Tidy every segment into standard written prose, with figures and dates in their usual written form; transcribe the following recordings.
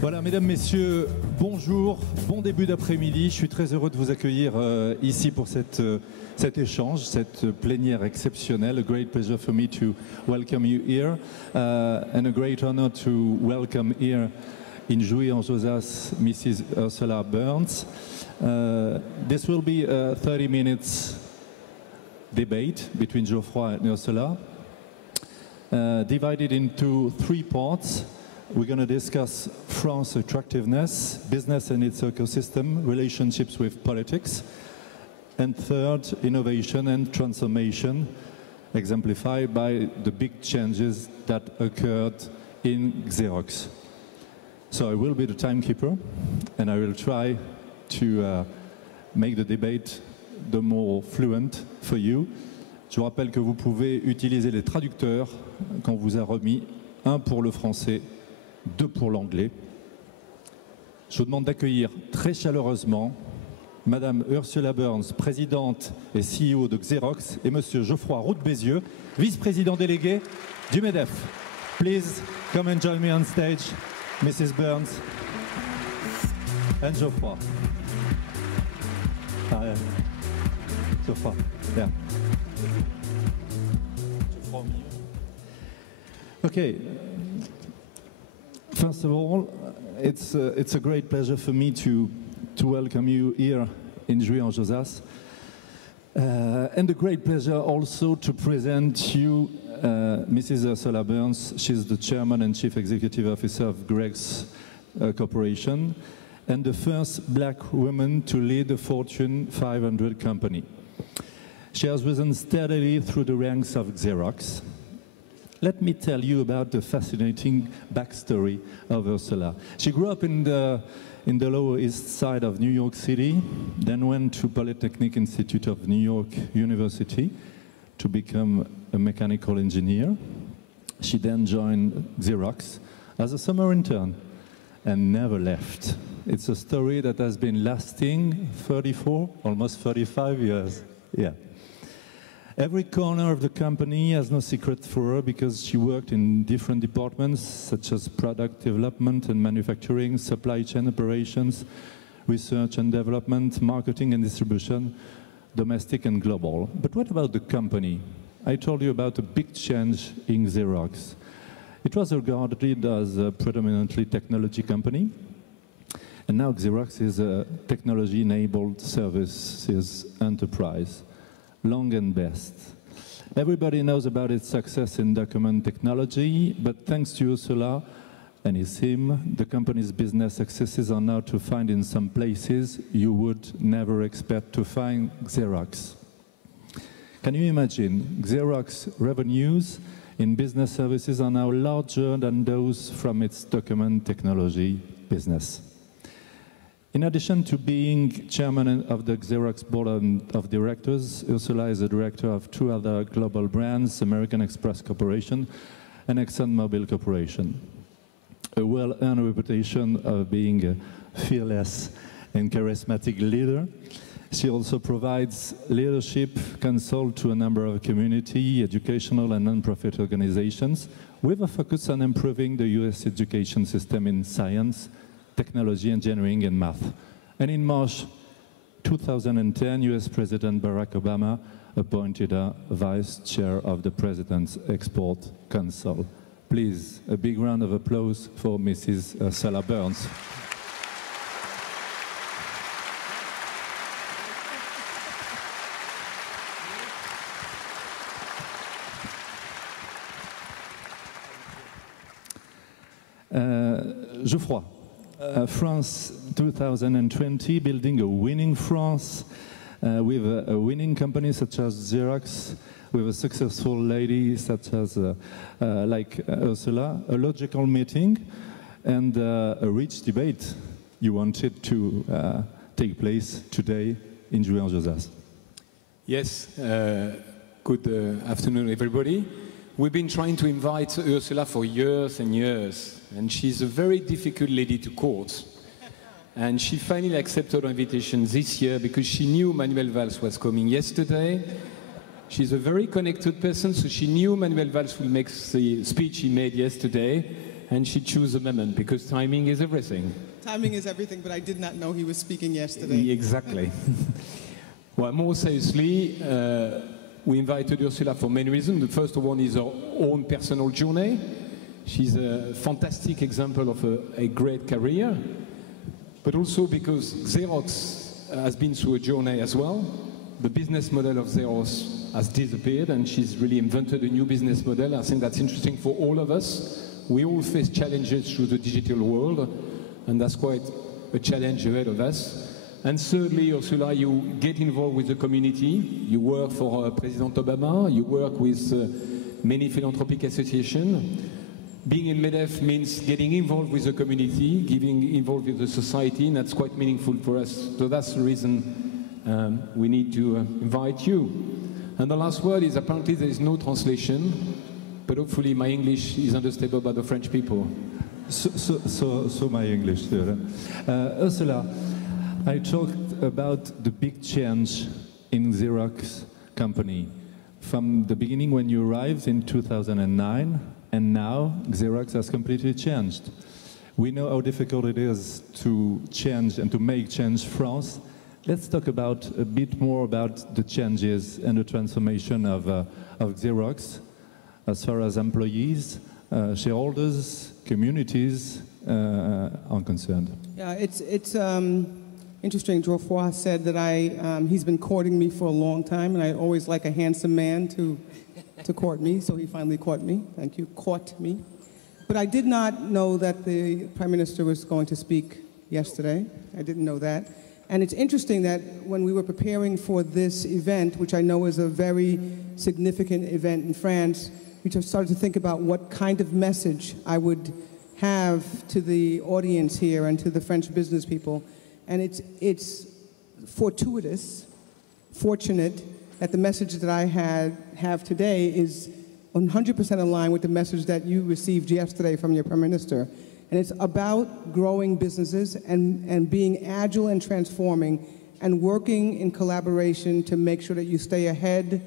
Voilà, mesdames, messieurs, bonjour, bon début d'après-midi. Je suis très heureux de vous accueillir ici pour cet échange, cette plénière exceptionnelle. A great pleasure for me to welcome you here and a great honor to welcome here in Jouy-en-Josas Mrs. Ursula Burns. This will be a 30 minutes debate between Geoffroy and Ursula, divided into 3 parts. We're going to discuss France's attractiveness, business and its ecosystem, relationships with politics, and third, innovation and transformation, exemplified by the big changes that occurred in Xerox. So I will be the timekeeper, and I will try to make the debate the more fluent for you. Je vous rappelle que vous pouvez utiliser les traducteurs qu'on vous a remis, un pour le français, 2 pour l'anglais. Je vous demande d'accueillir très chaleureusement Madame Ursula Burns, présidente et CEO de Xerox, et Monsieur Geoffroy Roux-de-Bézieux, vice-président délégué du MEDEF. Please come and join me on stage, Mrs. Burns and Geoffroy. Geoffroy, yeah. Geoffroy au milieu. Okay. First of all, it's a great pleasure for me to welcome you here in Jouy-en-Josas. And a great pleasure also to present you Mrs. Ursula Burns. She's the Chairman and Chief Executive Officer of Gregg's Corporation and the first black woman to lead the Fortune 500 company. She has risen steadily through the ranks of Xerox. Let me tell you about the fascinating backstory of Ursula. She grew up in the Lower East Side of New York City, then went to Polytechnic Institute of New York University to become a mechanical engineer. She then joined Xerox as a summer intern and never left. It's a story that has been lasting 34, almost 35 years. Yeah. Every corner of the company has no secret for her because she worked in different departments such as product development and manufacturing, supply chain operations, research and development, marketing and distribution, domestic and global. But what about the company? I told you about a big change in Xerox. It was regarded as a predominantly technology company, and now Xerox is a technology-enabled services enterprise. Long and best. Everybody knows about its success in document technology, but thanks to Ursula and his team, the company's business successes are now to find in some places you would never expect to find Xerox. Can you imagine? Xerox revenues in business services are now larger than those from its document technology business. In addition to being chairman of the Xerox Board of Directors, Ursula is a director of 2 other global brands, American Express Corporation and ExxonMobil Corporation. A well-earned reputation of being a fearless and charismatic leader. She also provides leadership consult to a number of community, educational and non-profit organizations with a focus on improving the US education system in science, technology, engineering, and math. And in March 2010, US President Barack Obama appointed her vice chair of the President's Export Council. Please, a big round of applause for Mrs. Ursula Burns. Geoffroy. France 2020, building a winning France with a winning company such as Xerox, with a successful lady such as like Ursula, a logical meeting and a rich debate you wanted to take place today in Jouy-en-Josas. Yes, good afternoon everybody. We've been trying to invite Ursula for years and years, and she's a very difficult lady to court. And she finally accepted our invitation this year because she knew Manuel Valls was coming yesterday. She's a very connected person, so she knew Manuel Valls will make the speech he made yesterday. and she chose the moment because timing is everything. Timing is everything, but I did not know he was speaking yesterday. Exactly. Well, more seriously, we invited Ursula for many reasons. The first one is her own personal journey. She's a fantastic example of a great career, but also because Xerox has been through a journey as well. The business model of Xerox has disappeared, and she's really invented a new business model. I think that's interesting for all of us. We all face challenges through the digital world, and that's quite a challenge ahead of us. And thirdly, Ursula, you get involved with the community. You work for President Obama. You work with many philanthropic associations. Being in MEDEF means getting involved with the community, getting involved with the society, and that's quite meaningful for us. So that's the reason we need to invite you. And the last word is apparently there is no translation, but hopefully my English is understandable by the French people. So my English, Ursula, I talked about the big change in Xerox company from the beginning when you arrived in 2009, and now Xerox has completely changed. We know how difficult it is to change and to make change France. Let's talk about a bit more about the changes and the transformation of Xerox as far as employees, shareholders, communities are concerned. Yeah, it's interesting. Geoffroy said that he's been courting me for a long time, and I always like a handsome man to court me, so he finally caught me. Thank you, caught me. But I did not know that the Prime Minister was going to speak yesterday. I didn't know that. And it's interesting that when we were preparing for this event, which I know is a very significant event in France, we just started to think about what kind of message I would have to the audience here and to the French business people. And it's fortunate that the message that I have today is 100% aligned with the message that you received yesterday from your Prime Minister. And it's about growing businesses and being agile and transforming and working in collaboration to make sure that you stay ahead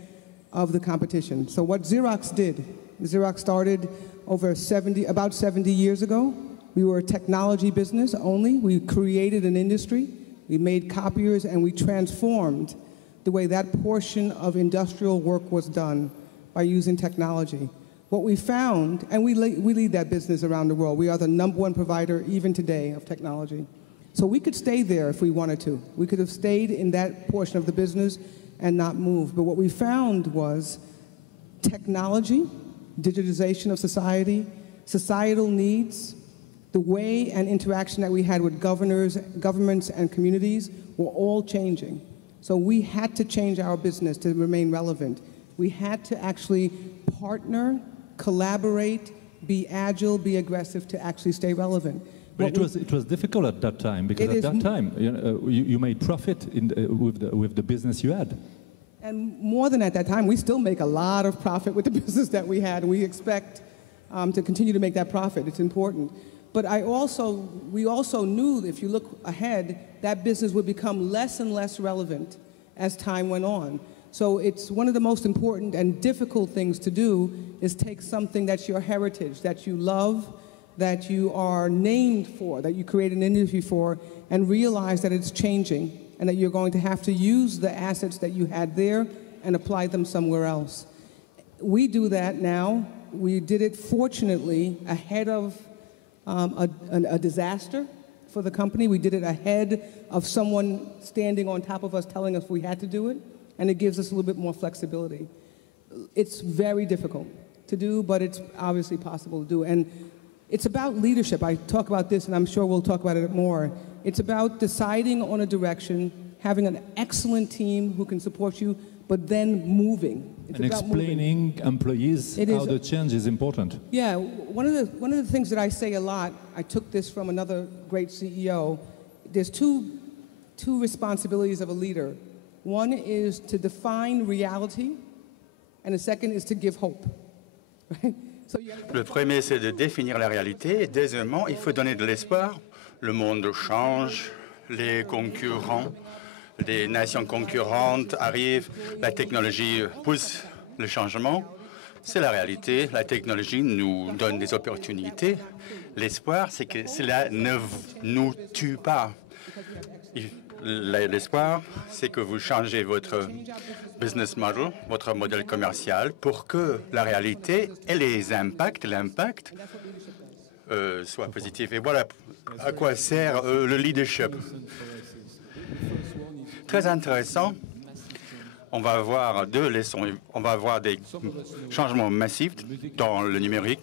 of the competition. So what Xerox did, Xerox started about 70 years ago. We were a technology business only. We created an industry. We made copiers, and we transformed the way that portion of industrial work was done by using technology. What we found, and we lead that business around the world. We are the #1 provider even today of technology. So we could stay there if we wanted to. We could have stayed in that portion of the business and not moved. But what we found was technology, digitization of society, societal needs, the way and interaction that we had with governments, and communities were all changing. So we had to change our business to remain relevant. We had to actually partner, collaborate, be agile, be aggressive to actually stay relevant. But it was difficult at that time, because at that time you made profit with the business you had. And more than at that time, we still make a lot of profit with the business that we had, and we expect to continue to make that profit. It's important. But we also knew that if you look ahead, that business would become less and less relevant as time went on. So it's one of the most important and difficult things to do is take something that's your heritage, that you love, that you are named for, that you create an industry for, and realize that it's changing and that you're going to have to use the assets that you had there and apply them somewhere else. We do that now. We did it fortunately ahead of a disaster for the company. We did it ahead of someone standing on top of us telling us we had to do it, and it gives us a little bit more flexibility. It's very difficult to do, but it's obviously possible to do. And it's about leadership. I talk about this, and I'm sure we'll talk about it more. It's about deciding on a direction, having an excellent team who can support you, but then moving. It's and explaining employees how the change is important. Yeah, one of the things that I say a lot, I took this from another great CEO, there's two responsibilities of a leader. One is to define reality, and the second is to give hope. Right? Le premier, c'est de définir la réalité. Et deuxièmement, il faut donner de l'espoir. Le monde change, les concurrents, les nations concurrentes arrivent, la technologie pousse le changement. C'est la réalité. La technologie nous donne des opportunités. L'espoir, c'est que cela ne nous tue pas. L'espoir, c'est que vous changez votre business model, votre modèle commercial, pour que la réalité et l'impact soient positifs. Et voilà à quoi sert le leadership. Très intéressant. On va avoir deux leçons. On va avoir des changements massifs dans le numérique.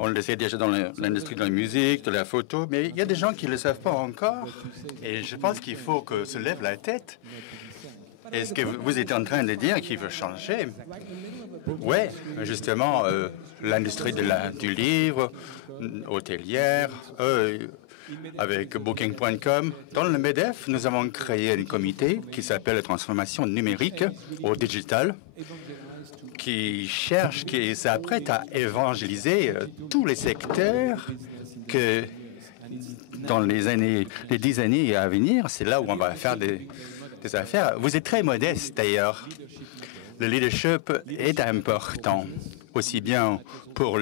On le sait déjà dans l'industrie de la musique, de la photo, mais il y a des gens qui ne le savent pas encore. Et je pense qu'il faut que se lève la tête. Est-ce que vous êtes en train de dire qu'il veut changer? Oui, justement, l'industrie du livre, hôtelière, avec Booking.com. Dans le MEDEF, nous avons créé un comité qui s'appelle la transformation numérique au digital, qui s'apprête à évangéliser tous les secteurs que dans les 10 années à venir, c'est là où on va faire des affaires. Vous êtes très modeste d'ailleurs. Le leadership est important, aussi bien pour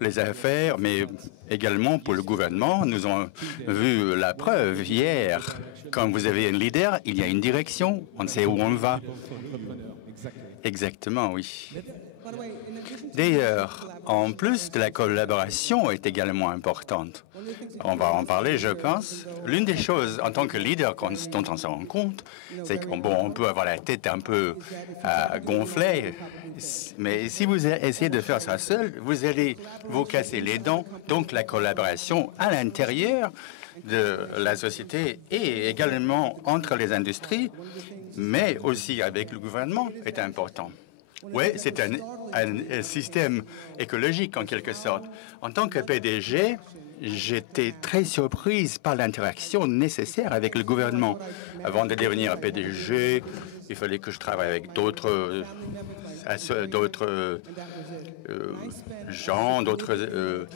les affaires, mais également pour le gouvernement. Nous avons vu la preuve hier. Quand vous avez un leader, il y a une direction, on sait où on va. Exactement, oui. D'ailleurs, en plus de la collaboration est également importante. On va en parler, je pense. L'une des choses, en tant que leader, dont on se rend compte, c'est qu'on peut avoir la tête un peu gonflée, mais si vous essayez de faire ça seul, vous allez vous casser les dents. Donc, la collaboration à l'intérieur de la société et également entre les industries, mais aussi avec le gouvernement, est important. Oui, c'est un système écologique en quelque sorte. En tant que PDG, j'étais très surprise par l'interaction nécessaire avec le gouvernement. Avant de devenir PDG, il fallait que je travaille avec d'autres gens, d'autres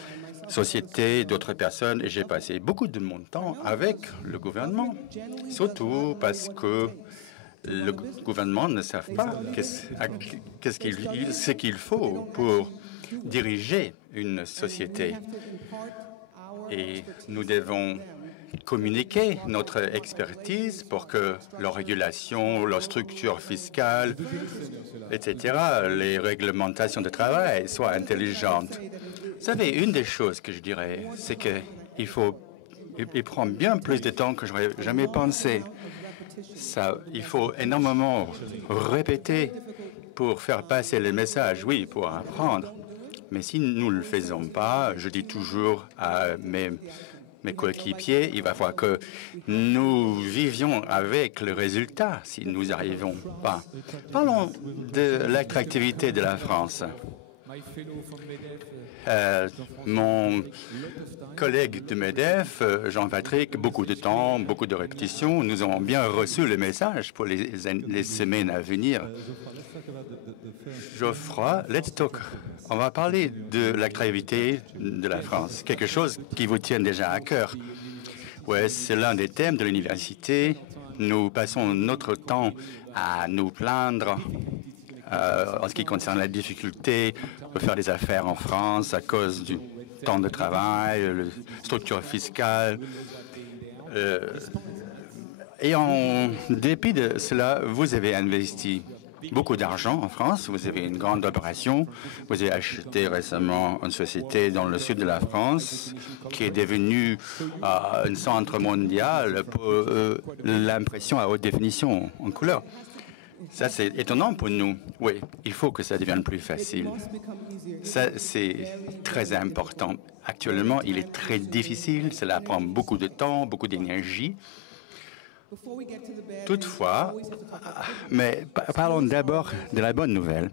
sociétés, d'autres personnes, et j'ai passé beaucoup de mon temps avec le gouvernement, surtout parce que le gouvernement ne savent pas ce qu'il faut pour diriger une société. Et nous devons communiquer notre expertise pour que leur régulation, leur structure fiscale, etc., les réglementations de travail soient intelligentes. Vous savez, une des choses que je dirais, c'est qu'il prend bien plus de temps que je n'aurais jamais pensé. Il faut énormément répéter pour faire passer les messages, oui, pour apprendre. Mais si nous ne le faisons pas, je dis toujours à mes coéquipiers, il va falloir que nous vivions avec le résultat si nous n'arrivons pas. Parlons de l'attractivité de la France. Mon collègue de MEDEF, Jean-Patrick, beaucoup de temps, beaucoup de répétitions. Nous avons bien reçu le message pour les semaines à venir. Geoffroy, let's talk. On va parler de l'attractivité de la France, quelque chose qui vous tient déjà à cœur. Oui, c'est l'un des thèmes de l'université. Nous passons notre temps à nous plaindre en ce qui concerne la difficulté de faire des affaires en France à cause du temps de travail, la structure fiscale. Et en dépit de cela, vous avez investi beaucoup d'argent en France. Vous avez une grande opération. Vous avez acheté récemment une société dans le sud de la France qui est devenue un centre mondial pour l'impression à haute définition en couleur. Ça, c'est étonnant pour nous. Oui, il faut que ça devienne plus facile. Ça, c'est très important. Actuellement, il est très difficile. Cela prend beaucoup de temps, beaucoup d'énergie. Toutefois, mais parlons d'abord de la bonne nouvelle.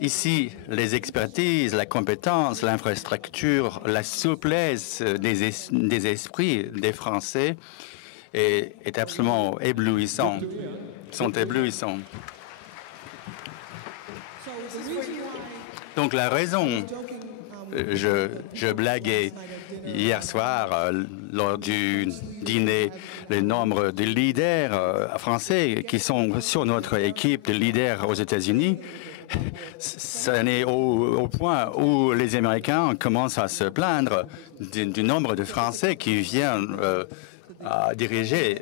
Ici, les expertises, la compétence, l'infrastructure, la souplesse des esprits des Français est absolument éblouissant. Sont éblouissants. Donc la raison, je blaguais hier soir lors du dîner, le nombre de leaders français qui sont sur notre équipe de leaders aux États-Unis. ça n'est au point où les Américains commencent à se plaindre du nombre de Français qui viennent à diriger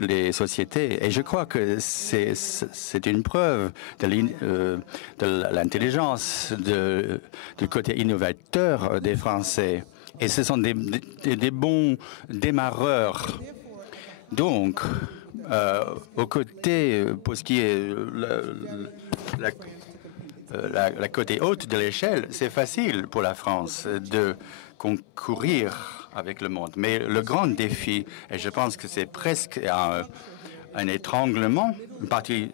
les sociétés. Et je crois que c'est une preuve de l'intelligence, du côté innovateur des Français. Et ce sont des bons démarreurs. Donc, au côté, pour ce qui est la côté haute de l'échelle, c'est facile pour la France de concourir avec le monde. Mais le grand défi, et je pense que c'est presque un étranglement,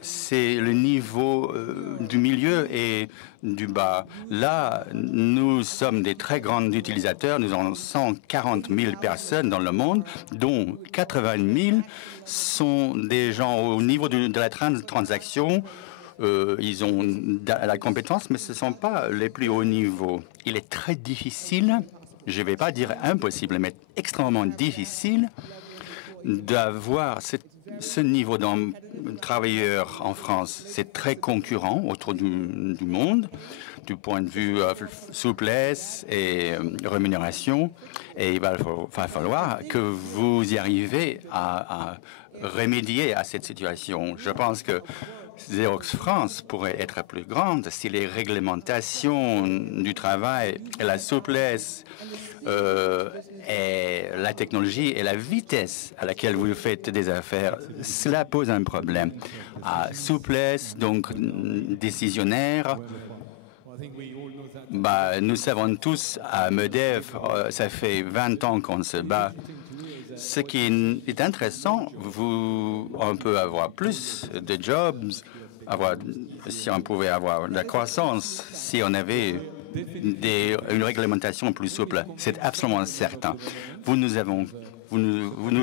c'est le niveau du milieu et du bas. Là, nous sommes des très grands utilisateurs. Nous avons 140 000 personnes dans le monde, dont 80 000 sont des gens au niveau de la transaction. Ils ont la compétence, mais ce ne sont pas les plus hauts niveaux. Il est très difficile, je ne vais pas dire impossible, mais extrêmement difficile d'avoir ce niveau de travailleurs en France. C'est très concurrent autour du monde, du point de vue souplesse et rémunération. Et il va falloir que vous y arrivez à remédier à cette situation. Je pense que Xerox France pourrait être plus grande si les réglementations du travail et la souplesse et la technologie et la vitesse à laquelle vous faites des affaires, cela pose un problème. Souplesse, donc décisionnaire. Nous savons tous, à MEDEF, ça fait 20 ans qu'on se bat. Ce qui est intéressant, on peut avoir plus de jobs, si on pouvait avoir de la croissance, si on avait une réglementation plus souple. C'est absolument certain. Vous nous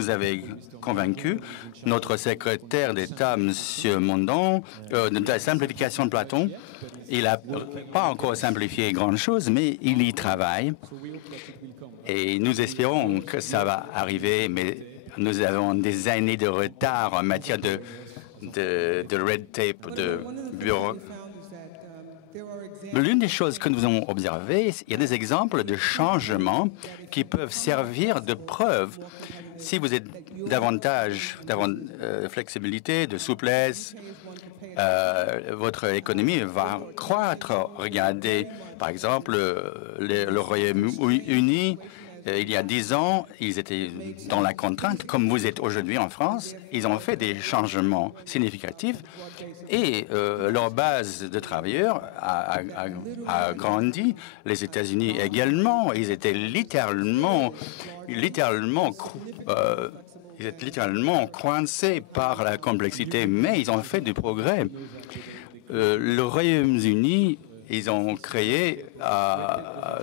avez convaincus. Notre secrétaire d'État, M. Mondon, de la simplification de Platon, il n'a pas encore simplifié grand-chose, mais il y travaille. Et nous espérons que ça va arriver, mais nous avons des années de retard en matière de red tape, de bureau. L'une des choses que nous avons observées, il y a des exemples de changements qui peuvent servir de preuve. Si vous êtes davantage de flexibilité, de souplesse, votre économie va croître. Regardez, par exemple, le Royaume-Uni. Il y a 10 ans, ils étaient dans la contrainte, comme vous êtes aujourd'hui en France. Ils ont fait des changements significatifs et leur base de travailleurs a grandi. Les États-Unis également, ils étaient littéralement coincés par la complexité, mais ils ont fait du progrès. Le Royaume-Uni, ils ont créé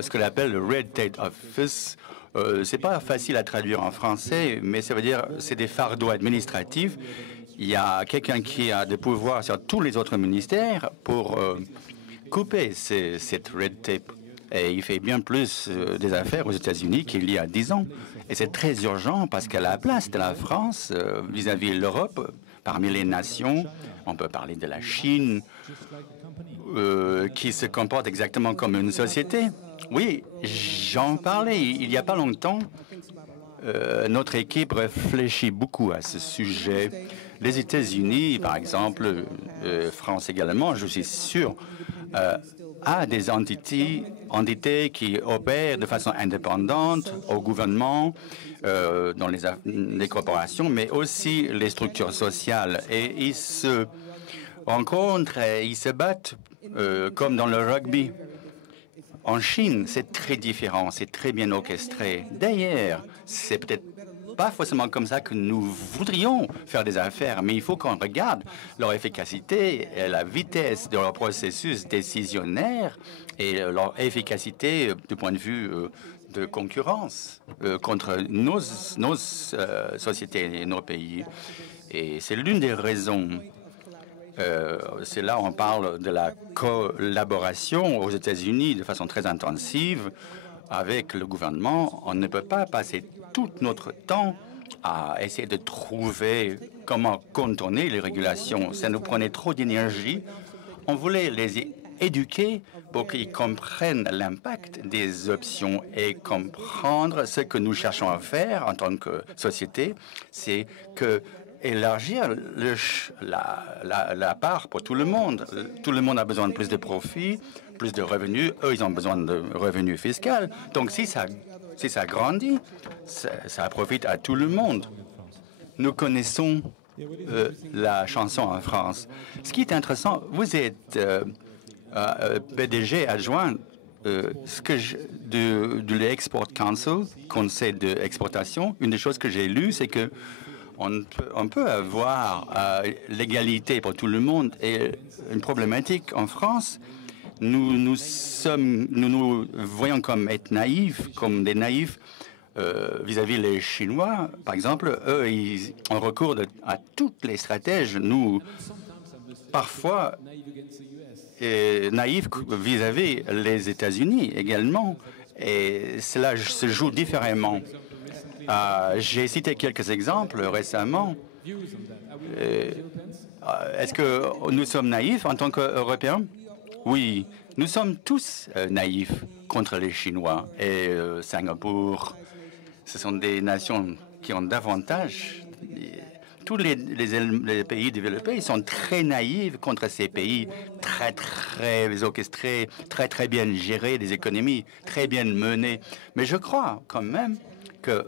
ce que l'on appelle le Red Tape Office. C'est pas facile à traduire en français, mais ça veut dire c'est des fardeaux administratifs. Il y a quelqu'un qui a des pouvoirs sur tous les autres ministères pour couper cette red tape. Et il fait bien plus des affaires aux États-Unis qu'il y a 10 ans. Et c'est très urgent parce qu'à la place de la France vis-à-vis de l'Europe, parmi les nations, on peut parler de la Chine, qui se comporte exactement comme une société. Oui, j'en parlais il n'y a pas longtemps. Notre équipe réfléchit beaucoup à ce sujet. Les États-Unis, par exemple, France également, je suis sûr, a des entités qui opèrent de façon indépendante au gouvernement, dans les corporations, mais aussi les structures sociales. Et ils se rencontrent et ils se battent comme dans le rugby. En Chine, c'est très différent, c'est très bien orchestré. D'ailleurs, c'est peut-être pas forcément comme ça que nous voudrions faire des affaires, mais il faut qu'on regarde leur efficacité et la vitesse de leur processus décisionnaire et leur efficacité du point de vue de concurrence contre nos sociétés et nos pays. Et c'est l'une des raisons. C'est là on parle de la collaboration aux États-Unis de façon très intensive avec le gouvernement. On ne peut pas passer tout notre temps à essayer de trouver comment contourner les régulations. Ça nous prenait trop d'énergie On voulait les éduquer pour qu'ils comprennent l'impact des options et comprendre ce que nous cherchons à faire en tant que société, c'est que élargir la part pour tout le monde. Tout le monde a besoin de plus de profits, plus de revenus. Eux, ils ont besoin de revenus fiscaux. Donc, si ça grandit, ça profite à tout le monde. Nous connaissons la chanson en France. Ce qui est intéressant, vous êtes PDG adjoint de l'Export Council, Conseil d'exportation. Une des choses que j'ai lues, c'est que on peut avoir l'égalité pour tout le monde. Et une problématique en France, nous nous voyons comme être naïfs, comme des naïfs vis-à-vis les Chinois. Par exemple, eux, ils ont recours à toutes les stratèges. Nous, parfois, naïfs vis-à-vis les États-Unis également. Et cela se joue différemment. J'ai cité quelques exemples récemment. Est-ce que nous sommes naïfs en tant qu'Européens? Oui, nous sommes tous naïfs contre les Chinois. Et Singapour, ce sont des nations qui ont davantage. Tous les pays développés sont très naïfs contre ces pays très orchestrés, très bien gérés, des économies très bien menées. Mais je crois quand même que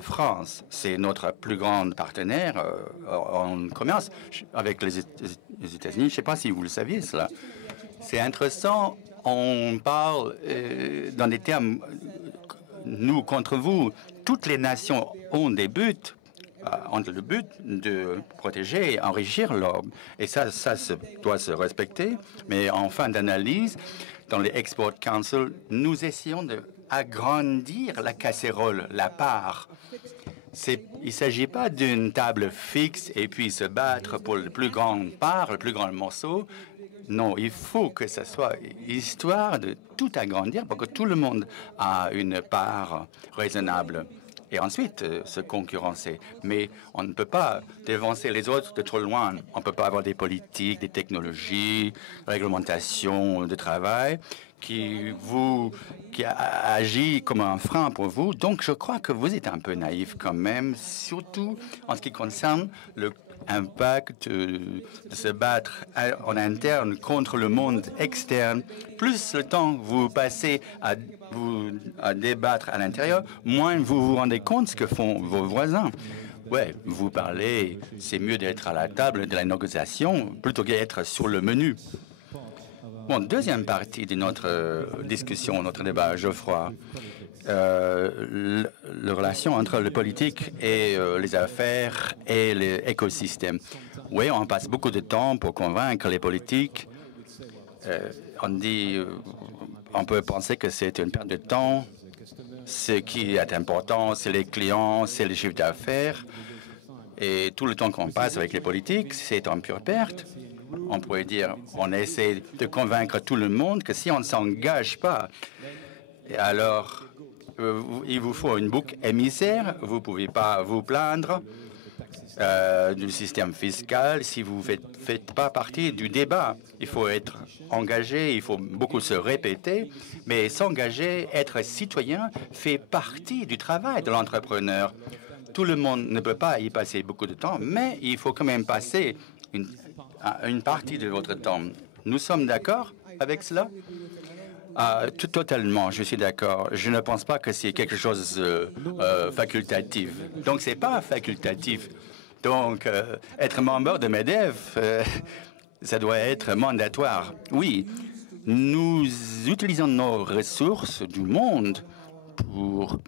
France, c'est notre plus grande partenaire en commerce avec les États-Unis. Je ne sais pas si vous le saviez, cela. C'est intéressant. On parle dans des termes, nous contre vous. Toutes les nations ont des buts, ont le but de protéger et enrichir l'ordre. Et ça doit se respecter. Mais en fin d'analyse, dans les Export Council, nous essayons d'agrandir la casserole, la part. Il ne s'agit pas d'une table fixe et puis se battre pour le plus grand part, le plus grand morceau. Non, il faut que ce soit histoire de tout agrandir pour que tout le monde a une part raisonnable. Et ensuite, se concurrencer. Mais on ne peut pas dévancer les autres de trop loin. On ne peut pas avoir des politiques, des technologies, réglementations de travail qui agit comme un frein pour vous. Donc, je crois que vous êtes un peu naïf quand même, surtout en ce qui concerne l'impact de se battre en interne contre le monde externe. Plus le temps vous passez à débattre à l'intérieur, moins vous vous rendez compte ce que font vos voisins. Ouais, vous parlez, c'est mieux d'être à la table de la négociation plutôt qu'être sur le menu. Bon, deuxième partie de notre discussion, notre débat, Geoffroy, la relation entre le politique et les affaires et l'écosystème. Oui, on passe beaucoup de temps pour convaincre les politiques. On peut penser que c'est une perte de temps. Ce qui est important, c'est les clients, c'est les chiffres d'affaires. Et tout le temps qu'on passe avec les politiques, c'est en pure perte. On pourrait dire, on essaie de convaincre tout le monde que si on ne s'engage pas, alors il vous faut une boucle émissaire. Vous ne pouvez pas vous plaindre du système fiscal si vous ne faites pas partie du débat. Il faut être engagé, il faut beaucoup se répéter, mais s'engager, être citoyen, fait partie du travail de l'entrepreneur. Tout le monde ne peut pas y passer beaucoup de temps, mais il faut quand même passer une partie de votre temps. Nous sommes d'accord avec cela? Totalement, je suis d'accord. Je ne pense pas que c'est quelque chose de facultatif. Donc, c'est pas facultatif. Donc, être membre de MEDEF, ça doit être mandatoire. Oui, nous utilisons nos ressources du monde pour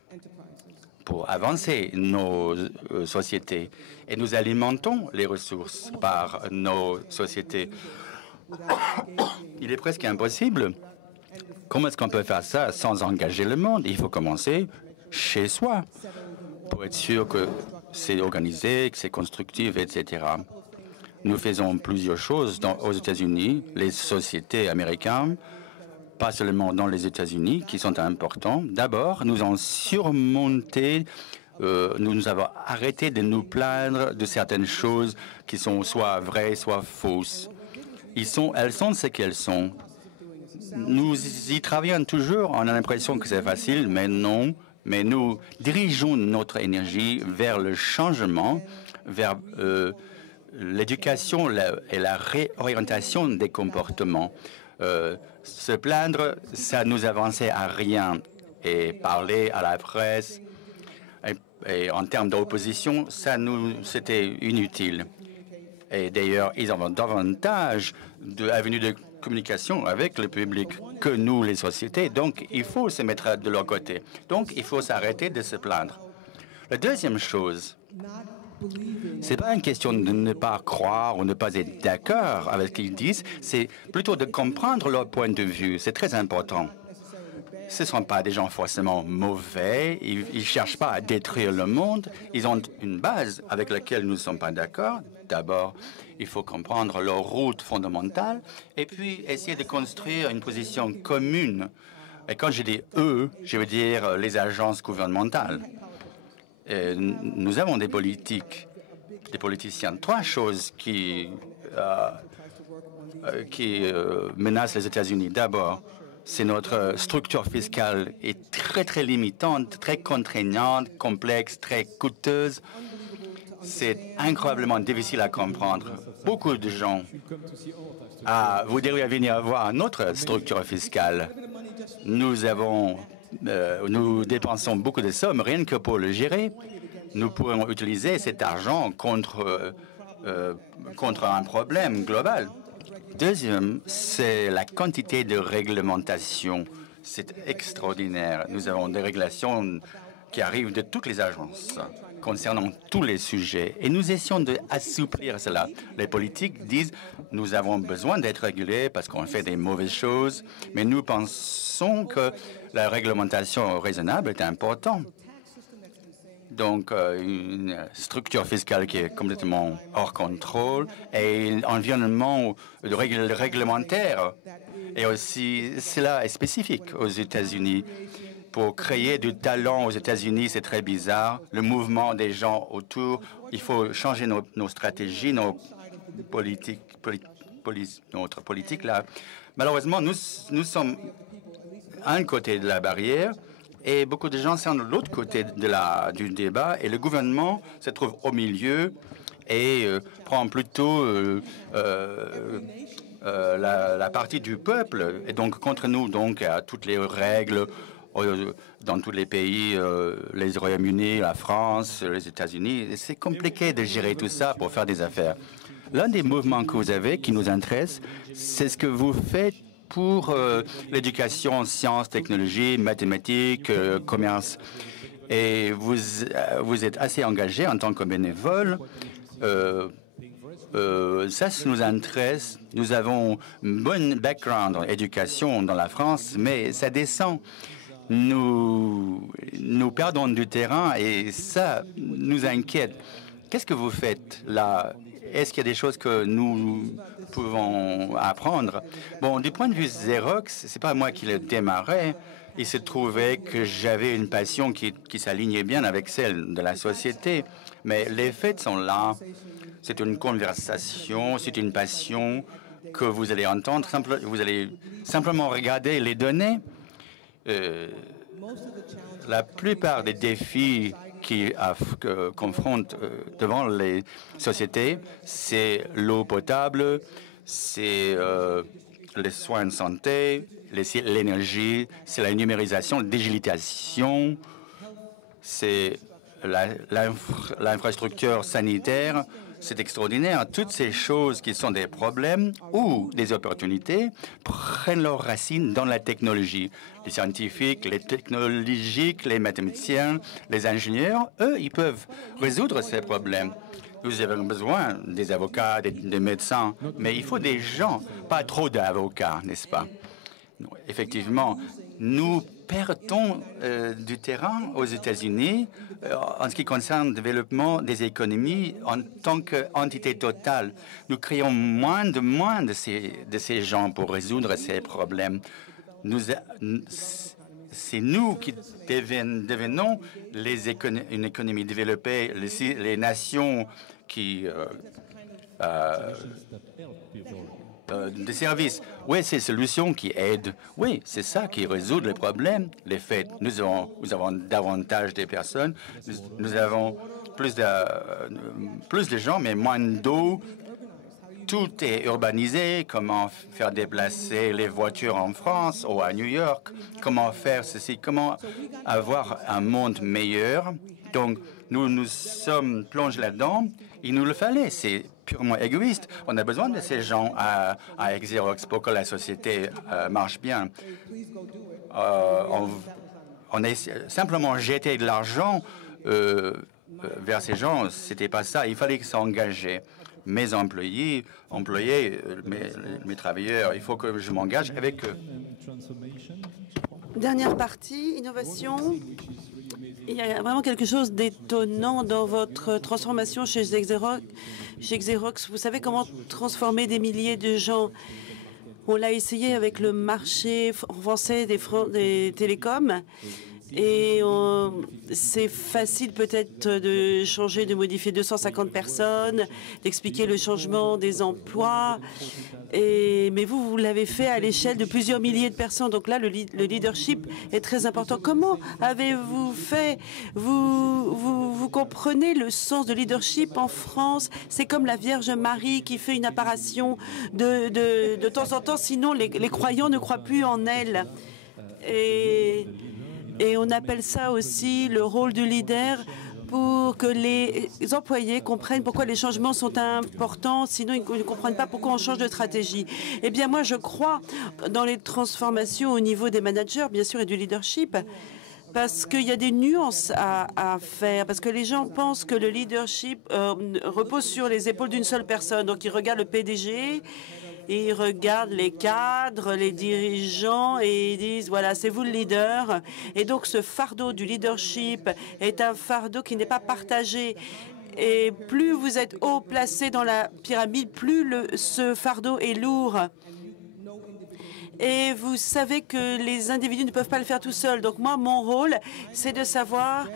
avancer nos sociétés. Et nous alimentons les ressources par nos sociétés. Il est presque impossible. Comment est-ce qu'on peut faire ça sans engager le monde? Il faut commencer chez soi pour être sûr que c'est organisé, que c'est constructif, etc. Nous faisons plusieurs choses aux États-Unis, les sociétés américaines, pas seulement dans les États-Unis, qui sont importants. D'abord, nous avons surmonté, nous avons arrêté de nous plaindre de certaines choses qui sont soit vraies, soit fausses. elles sont ce qu'elles sont. Nous y travaillons toujours, on a l'impression que c'est facile, mais non. Mais nous dirigeons notre énergie vers le changement, vers l'éducation et la réorientation des comportements. Se plaindre, ça nous avançait à rien. Et parler à la presse, et en termes d'opposition, c'était inutile. Et d'ailleurs, ils ont davantage d'avenues de communication avec le public que nous, les sociétés. Donc, il faut se mettre de leur côté. Donc, il faut s'arrêter de se plaindre. La deuxième chose, c'est pas une question de ne pas croire ou ne pas être d'accord avec ce qu'ils disent, c'est plutôt de comprendre leur point de vue. C'est très important. Ce ne sont pas des gens forcément mauvais, ils ne cherchent pas à détruire le monde, ils ont une base avec laquelle nous ne sommes pas d'accord. D'abord, il faut comprendre leur route fondamentale et puis essayer de construire une position commune. Et quand je dis « eux », je veux dire les agences gouvernementales. Et nous avons des politiciens. Trois choses qui menacent les États-Unis. D'abord, c'est notre structure fiscale est très limitante, très contraignante, complexe, très coûteuse. C'est incroyablement difficile à comprendre. Beaucoup de gens vous devriez venir voir notre structure fiscale. Nous dépensons beaucoup de sommes rien que pour le gérer. Nous pourrions utiliser cet argent contre un problème global. Deuxième, c'est la quantité de réglementation. C'est extraordinaire. Nous avons des régulations qui arrivent de toutes les agences concernant tous les sujets. Et nous essayons d'assouplir cela. Les politiques disent nous avons besoin d'être régulés parce qu'on fait des mauvaises choses, mais nous pensons que la réglementation raisonnable est importante. Donc, une structure fiscale qui est complètement hors contrôle et un environnement réglementaire. Et aussi, cela est spécifique aux États-Unis. Pour créer du talent aux États-Unis, c'est très bizarre. Le mouvement des gens autour, il faut changer nos stratégies, notre politique là. Malheureusement, nous sommes à un côté de la barrière et beaucoup de gens sont de l'autre côté du débat et le gouvernement se trouve au milieu et prend plutôt la partie du peuple et donc contre nous, donc à toutes les règles dans tous les pays, les Royaumes-Unis, la France, les États-Unis. C'est compliqué de gérer tout ça pour faire des affaires. L'un des mouvements que vous avez qui nous intéresse, c'est ce que vous faites pour l'éducation, sciences, technologies, mathématiques, commerce. Et vous êtes assez engagé en tant que bénévole. Ça nous intéresse. Nous avons un bon background en éducation dans la France, mais ça descend. Nous perdons du terrain et ça nous inquiète. Qu'est-ce que vous faites là? Est-ce qu'il y a des choses que nous pouvons apprendre? Bon, du point de vue Xerox, c'est pas moi qui l'ai démarré. Il se trouvait que j'avais une passion qui s'alignait bien avec celle de la société. Mais les faits sont là. C'est une conversation, c'est une passion que vous allez entendre. Vous allez simplement regarder les données. La plupart des défis qui confrontent devant les sociétés, c'est l'eau potable, c'est les soins de santé, l'énergie, c'est la numérisation, la digitalisation, c'est l'infrastructure sanitaire. C'est extraordinaire. Toutes ces choses qui sont des problèmes ou des opportunités prennent leurs racines dans la technologie. Les scientifiques, les technologiques, les mathématiciens, les ingénieurs, eux, ils peuvent résoudre ces problèmes. Nous avons besoin des avocats, des médecins, mais il faut des gens, pas trop d'avocats, n'est-ce pas? Effectivement, nous perdons du terrain aux États-Unis en ce qui concerne le développement des économies en tant qu'entité totale. Nous créons moins de ces gens pour résoudre ces problèmes. C'est nous qui devenons une économie développée, les nations qui des services. Oui, c'est solutions qui aident. Oui, c'est ça qui résout les problèmes. Les faits, nous avons davantage de personnes, nous avons plus de gens, mais moins d'eau. Tout est urbanisé. Comment faire déplacer les voitures en France ou à New York? Comment faire ceci? Comment avoir un monde meilleur? Donc, nous nous sommes plongés là-dedans. Il nous le fallait. C'est purement égoïste. On a besoin de ces gens à Xerox pour que la société marche bien. On a simplement jeté de l'argent vers ces gens. C'était pas ça. Il fallait s'engager. Mes employés, mes travailleurs, il faut que je m'engage avec eux. Dernière partie, innovation. Il y a vraiment quelque chose d'étonnant dans votre transformation chez Xerox. Vous savez comment transformer des milliers de gens. On l'a essayé avec le marché français des télécoms. Et c'est facile peut-être de changer, de modifier 250 personnes, d'expliquer le changement des emplois. Mais vous l'avez fait à l'échelle de plusieurs milliers de personnes. Donc là, le leadership est très important. Comment avez-vous fait? Vous comprenez le sens de leadership en France? C'est comme la Vierge Marie qui fait une apparition de temps en temps. Sinon, les croyants ne croient plus en elle. Et on appelle ça aussi le rôle du leader pour que les employés comprennent pourquoi les changements sont importants, sinon ils ne comprennent pas pourquoi on change de stratégie. Eh bien, moi, je crois dans les transformations au niveau des managers, bien sûr, et du leadership, parce qu'il y a des nuances à faire, parce que les gens pensent que le leadership repose sur les épaules d'une seule personne. Donc, ils regardent le PDG, ils regardent les cadres, les dirigeants et ils disent, voilà, c'est vous le leader. Et donc, ce fardeau du leadership est un fardeau qui n'est pas partagé. Et plus vous êtes haut placé dans la pyramide, plus ce fardeau est lourd. Et vous savez que les individus ne peuvent pas le faire tout seuls. Donc moi, mon rôle, c'est de savoir,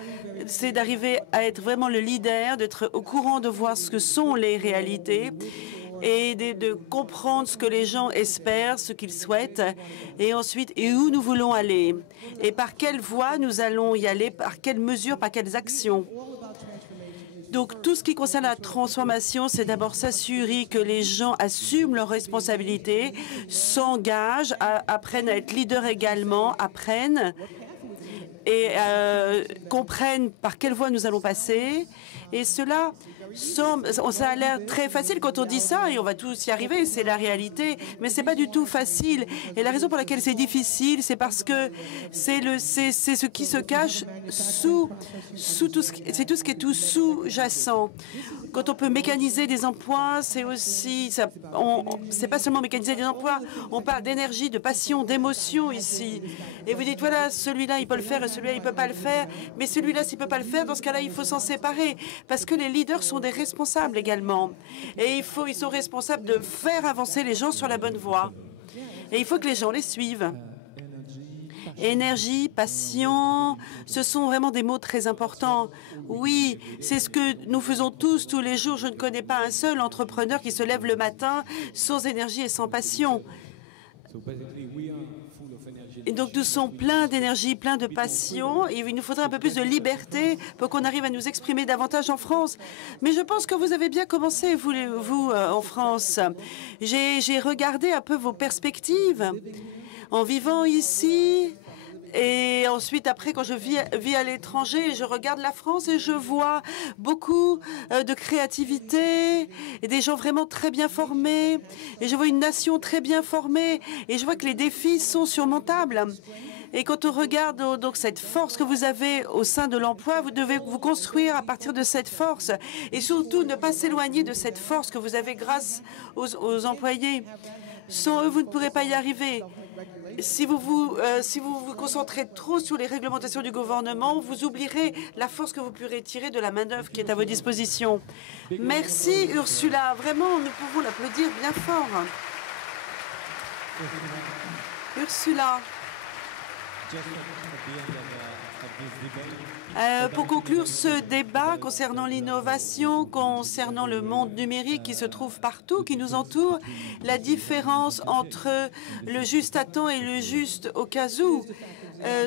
c'est d'arriver à être vraiment le leader, d'être au courant de voir ce que sont les réalités et de comprendre ce que les gens espèrent, ce qu'ils souhaitent, et ensuite, et où nous voulons aller, et par quelle voie nous allons y aller, par quelles mesures, par quelles actions. Donc, tout ce qui concerne la transformation, c'est d'abord s'assurer que les gens assument leurs responsabilités, s'engagent, apprennent à être leaders également, apprennent et comprennent par quelle voie nous allons passer. Et cela ça a l'air très facile quand on dit ça et on va tous y arriver, c'est la réalité, mais c'est pas du tout facile. Et la raison pour laquelle c'est difficile, c'est parce que c'est ce qui se cache sous tout ce qui est tout sous-jacent. Quand on peut mécaniser des emplois, c'est aussi c'est pas seulement mécaniser des emplois, on parle d'énergie, de passion, d'émotion ici. Et vous dites voilà, celui-là il peut le faire et celui-là il peut pas le faire, mais celui-là s'il peut pas le faire, dans ce cas-là il faut s'en séparer parce que les leaders sont des responsables également. Et ils sont responsables de faire avancer les gens sur la bonne voie. Et il faut que les gens les suivent. Énergie, passion, ce sont vraiment des mots très importants. Oui, c'est ce que nous faisons tous les jours. Je ne connais pas un seul entrepreneur qui se lève le matin sans énergie et sans passion. Et donc nous sommes pleins d'énergie, pleins de passion. Et il nous faudrait un peu plus de liberté pour qu'on arrive à nous exprimer davantage en France. Mais je pense que vous avez bien commencé, vous en France. J'ai regardé un peu vos perspectives en vivant ici. Et ensuite, après, quand je vis à l'étranger, je regarde la France et je vois beaucoup de créativité et des gens vraiment très bien formés. Et je vois une nation très bien formée. Et je vois que les défis sont surmontables. Et quand on regarde donc cette force que vous avez au sein de l'emploi, vous devez vous construire à partir de cette force. Et surtout, ne pas s'éloigner de cette force que vous avez grâce aux employés. Sans eux, vous ne pourrez pas y arriver. Si vous vous concentrez trop sur les réglementations du gouvernement, vous oublierez la force que vous pourrez tirer de la main-d'œuvre qui est à vos dispositions. Merci Ursula. Vraiment, nous pouvons l'applaudir bien fort. Ursula. Pour conclure ce débat concernant l'innovation, concernant le monde numérique qui se trouve partout, qui nous entoure, la différence entre le juste à temps et le juste au cas où,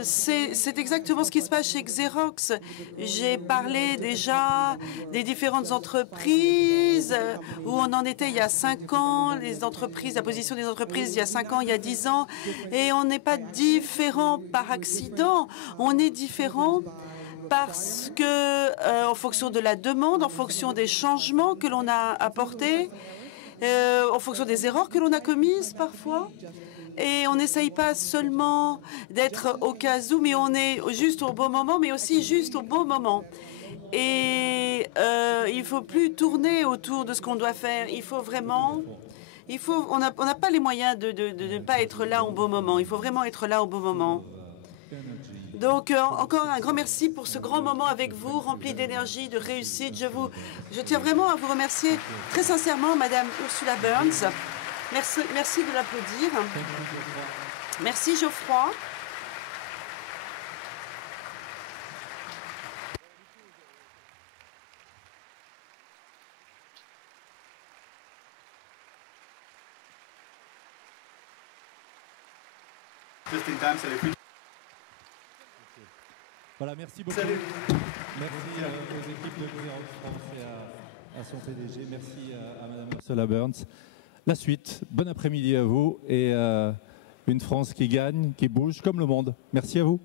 c'est exactement ce qui se passe chez Xerox. J'ai parlé déjà des différentes entreprises, où on en était il y a 5 ans, les entreprises, la position des entreprises il y a 5 ans, il y a 10 ans, et on n'est pas différent par accident, on est différent parce que, en fonction de la demande, en fonction des changements que l'on a apportés, en fonction des erreurs que l'on a commises parfois. Et on n'essaye pas seulement d'être au cas où, mais on est juste au bon moment, mais aussi juste au bon moment. Et il ne faut plus tourner autour de ce qu'on doit faire. Il faut vraiment... on n'a pas les moyens de ne pas être là au bon moment. Il faut vraiment être là au bon moment. Donc, encore un grand merci pour ce grand moment avec vous, rempli d'énergie, de réussite. Je tiens vraiment à vous remercier très sincèrement, Madame Ursula Burns. Merci de l'applaudir. Merci, Geoffroy. Just in time, c'est les plus... Voilà, merci beaucoup. Salut. Merci aux équipes de Xerox France et à son PDG. Merci à Madame Ursula Burns. La suite, bon après-midi à vous et une France qui gagne, qui bouge comme le monde. Merci à vous.